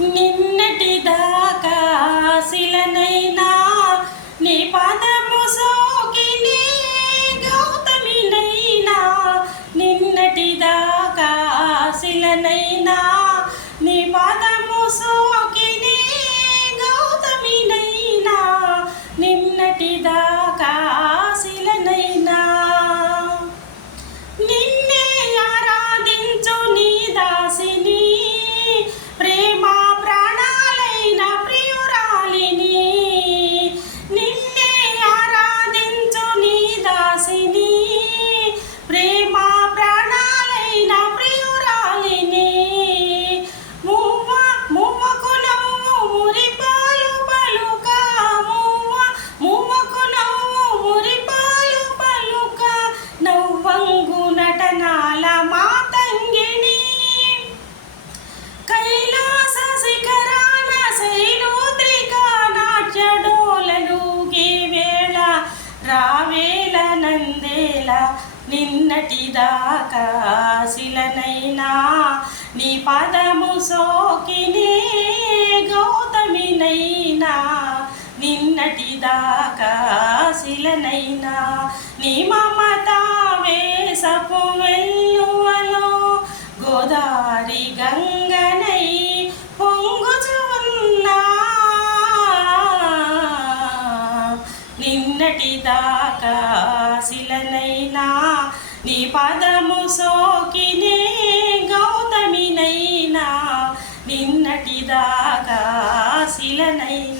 నిన్నటి దాకా శిలనైనా నీ పాదము సోకినే గౌతమినైనా నిన్నటి దాకా శిలనైనా నీ పాదము సోకినే గౌతమినైనా నిన్నటి దాకా శిలనైనా నిన్నే ఆరాధించు నీ దాసిని ప్రేమ ప్రాణాలైన ప్రియురాలిని నిన్నే ఆరాధించు నీ దాసిని ప్రేమ ప్రాణాలైన ప్రియురాలిని మువ్వకు నవ్వు మురిపాలు పలుక మువ్వకు నవ్వు మురిపాలు పలుక నవ్వంగు నటనాల మాతంగిని కైలాస శిఖరాన శైలోద్రిక నాట్యడోలలుగే వేళ రావేల నందేల నిన్నటి దాకా శిలనైనా నీ పాదము సోకినే గౌతమినైనా నిన్నటి దాకా శిలనైనా నీ మమత వేసపు వెల్లువలో గోదారి గంగనై పొంగుచు ఉన్నా నిన్నటి దాకా శిలనైనా నీ పదము సోకినే గౌతమినైనా నిన్నటి దాకా శిలనైనా